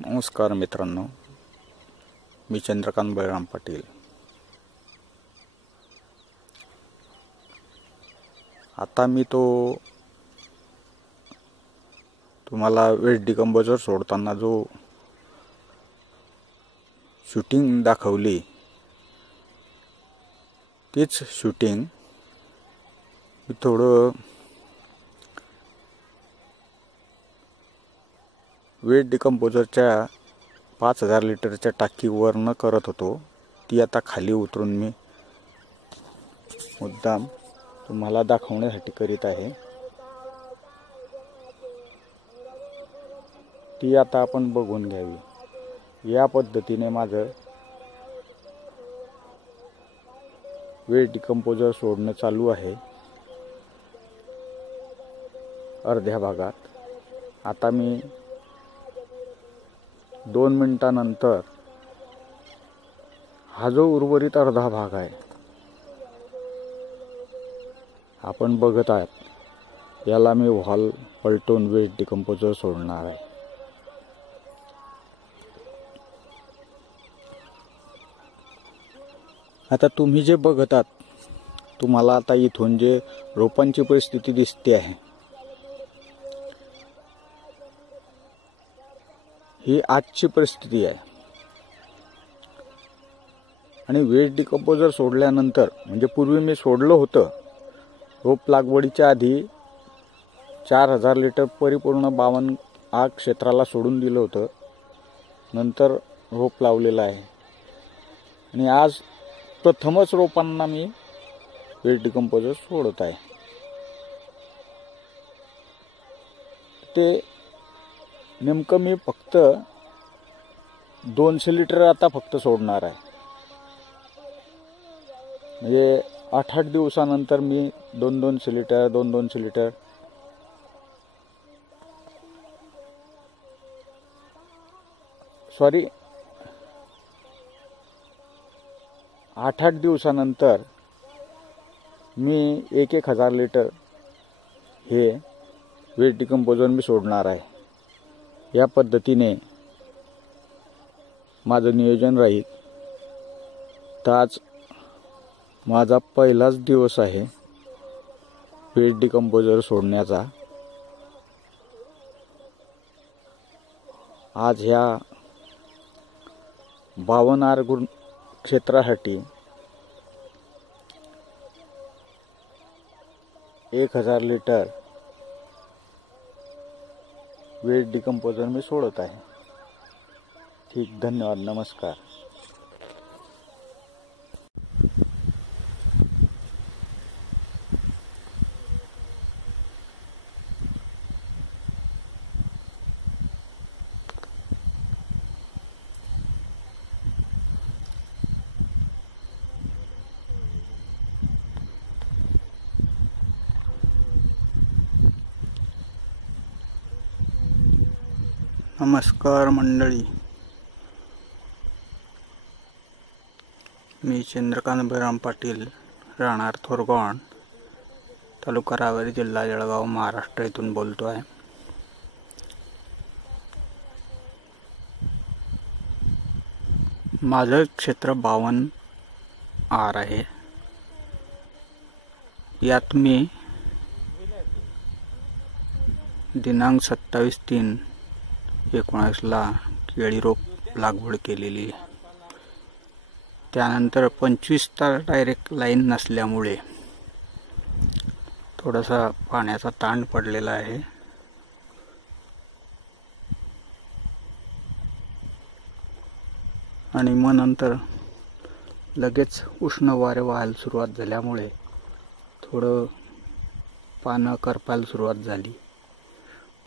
नमस्कार मित्रांनो, मी चंद्रकांत बळराम पाटील। आता मी तुम्हाला वेस्ट डिकंपोजर सोडताना जो शूटिंग दाखवली तीच शूटिंग मी थोडं वेस्ट डिकंपोजरच्या 5000 लिटरच्या टाकीवरनं करत होतो। ती आता खाली उतरून मी मुद्दाम तुम्हाला दाखवण्यासाठी करीत आहे। ती आता आपण बघून घ्यावी। या पद्धतीने माझं वेस्ट डिकंपोजर सोडणं चालू आहे अर्ध्या भागात। आता मी 2 मिनिटांनंतर हा जो उर्वरित अर्धा भाग आहे आपण बघत आहात, याला मी व्हॉल पलटून वेस्ट डिकंपोजर सोडणार आहे। आता तुम्ही जे बघत आहात, तुम्हाला आता इथून जे रोपांची परिस्थिती दिसते आहे, ही आजची परिस्थिती आहे। आणि वेस्ट डिकंपोजर सोडल्यानंतर म्हणजे पूर्वी मी सोडलं होतं, रोप लागवडीच्या आधी 4000 लिटर परिपूर्ण 52 आग क्षेत्राला सोडून दिलं होतं। नंतर रोप लावलेलं आहे आणि आज प्रथमच रोपांना मी वेस्ट डिकंपोजर सोडत आहे। ते नेमकं मी फक्त 200 लिटर आता फक्त सोडणार आहे। म्हणजे 8-8 दिवसानंतर मी 200 लिटर 200 लिटर सॉरी 8-8 दिवसानंतर मी 1000 लिटर हे वेस्ट डिकंपोजर मी सोडणार आहे। या पद्धतीने माझं नियोजन राहील। तर आज माझा पहिलाच दिवस आहे वेस्ट डिकंपोजर सोडण्याचा। आज ह्या 52 आर क्षेत्रासाठी 1000 लिटर वेस्ट डिकंपोजर मी सोडत आहे। ठीक, धन्यवाद, नमस्कार। नमस्कार मंडळी, मी चंद्रकांत बळराम पाटील, राहणार थोरगॉण, तालुका रावेर, जिल्हा जळगाव, महाराष्ट्र येथून बोलतो आहे। माझं क्षेत्र 52 आर आहे। यात मी दिनांक 27/3/19 केळी रोप लागवड केलेली आहे। त्यानंतर 25 तास डायरेक्ट लाईन नसल्यामुळे थोडासा पाण्याचा ताण पडलेला आहे। आणि मग नंतर लगेच उष्ण वारे वाहायला सुरुवात झाल्यामुळे थोडं पानं करपायला सुरुवात झाली।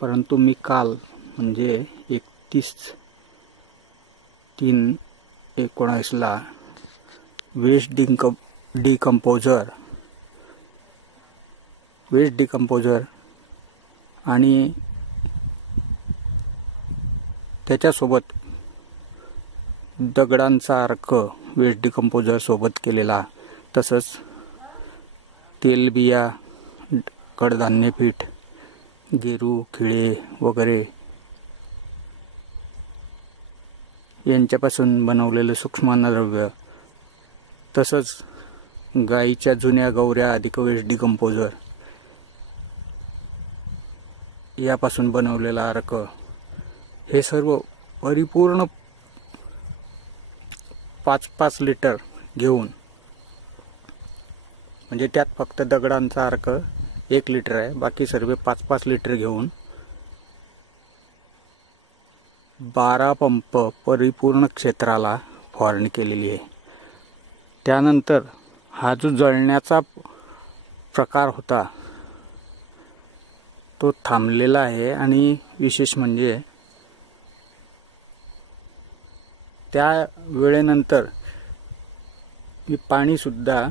परंतु मी काल म्हणजे 31/3/19 वेस्ट डिकंपोजर आणि त्याच्यासोबत दगडांचा अर्क वेस्ट डिकंपोजर सोबत केलेला, तसंच तेलबिया, कडधान्य पीठ, गेरू, खिळे वगैरे यांच्यापासून बनवलेलं सूक्ष्म अन्नद्रव्य, तसंच गाईच्या जुन्या गवऱ्या अधिक वेस्ट डिकंपोजर यापासून बनवलेला अर्क, हे सर्व परिपूर्ण 5-5 लिटर घेऊन, म्हणजे त्यात फक्त दगडांचा अर्क 1 लिटर आहे, बाकी सर्व 5-5 लिटर घेऊन 12 पंप परिपूर्ण क्षेत्राला फवारणी केलेली आहे। त्यानंतर हा जो जळण्याचा प्रकार होता तो थांबलेला आहे आणि विशेष म्हणजे त्या वेळेनंतर मी पाणीसुद्धा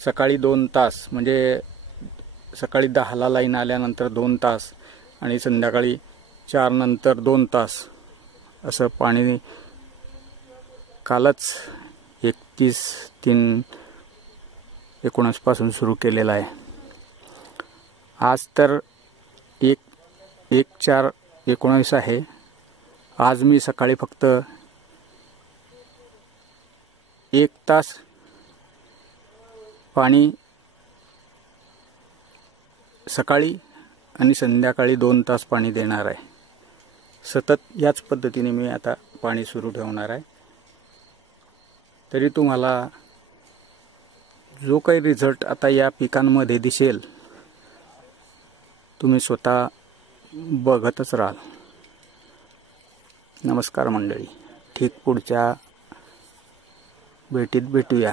सकाळी 2 तास, म्हणजे सकाळी 10ला लाईन आल्यानंतर 2 तास आणि संध्याकाळी 4 नंतर 2 तास असं पाणी कालच 31/3/19 पासून सुरू केलेलं आहे। आज तर 1/4/19 आहे। आज मी सकाळी फक्त 1 तास पाणी सकाळी आणि संध्याकाळी 2 तास पाणी देणार आहे। सतत याच पद्धतीने मी आता पाणी सुरू ठेवणार आहे। तरी तुम्हाला जो काही रिझल्ट आता या पिकांमध्ये दिसेल तुम्ही स्वतः बघतच राहाल। नमस्कार मंडळी, ठीक पुढच्या भेटीत भेटूया।